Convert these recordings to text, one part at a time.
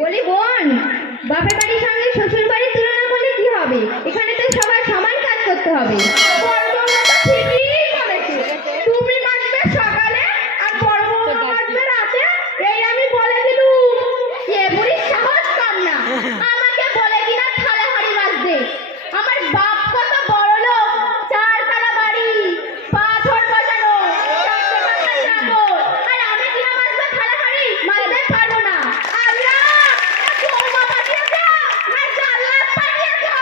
বলি বোন, বাপের বাড়ির সঙ্গে শ্বশুর বাড়ির তুলনা করলে কি হবে? এখানে তো সবার সমান কাজ করতে হবে। তুমি মাসবে সকালে আর বড় বৌমা মাসবে রাতে, এই আমি বলে দিলুম। কে বুড়ি সাহস কম না, আমাকে বলে কিনা থালা হাড়ি মাজতে। আমার বাপ কত বড় লোক, 4 তলা বাড়ি, পাথর বসানো, আর আমি কিনা মাজবো থালা হাড়ি? মাজতে পারবো না। আল্লাহ, বৌমা পাঠিয়েছো না জাল্লাদ পাঠিয়েছো?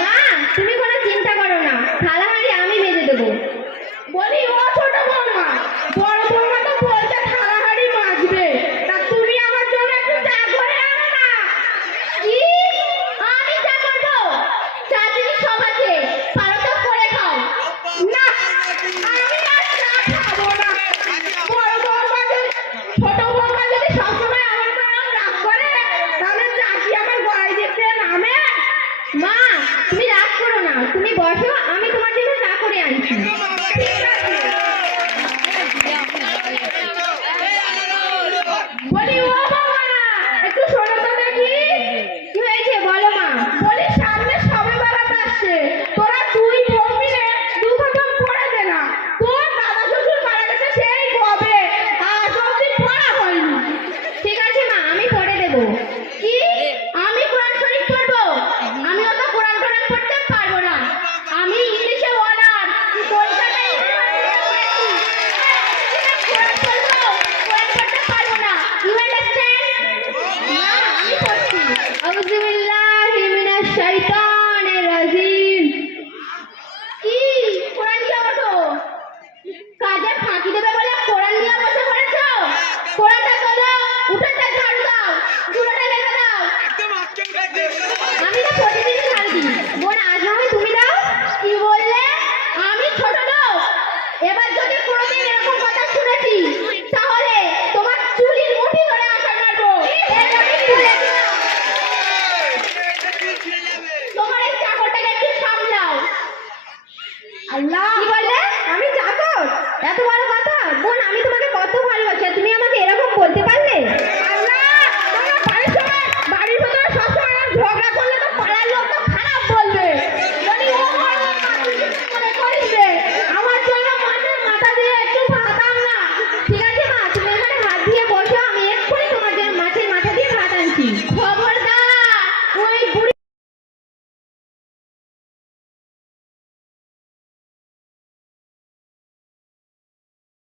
মা, তুমি কোনো চিন্তা করো না, থালা হাড়ি আমি মেজে দেবো। বলি ও ছোট বৌমা, বড় বৌমা তো বলছে থালা হাড়ি মাজবে, তা তুমি আমার জন্য একটু চা করে আনো না। কি? আমি চা করবো? চা জিনিস সব আছে, পারো তো করে খাও। না, আমি আর চা খাবো না। বড় বৌমা যদি, ছোট বৌমা যদি সবসময় আমার উপর রাগ করে, তাহলে চা কি আমার গলায় দিতে নামে? মা, তুমি রাগ করো না, তুমি বসো, আমি তোমার জন্য চা করে আনছি। ঠিক আছে। বলি ও বাবা, একটু শোনো তো দেখি। কি হয়েছে বলো মা। বলি সামনে সবে বেড়াত আসছে, তোরা দুই বউ মিলে দু খতম পড়ে দে না। তোর দাদা শ্বশুর মারা গেছে সেই কবে, আজ অব্দি পড়া হয়নি। ঠিক আছে মা, আমি পড়ে দেবো। কি? আমি কোরআন শরীফ পড়বো? আমি অত কোরআন পড়তে পারবো না। আমি ইংলিশে অনার্স, কলকাতায় ইউনিভার্সিটিতে পড়েছি। কোরআন পড়বো? কোরআন পড়তে পারবো না। You understand? মা, আমি পড়ছি। আউযু বিল্লাহি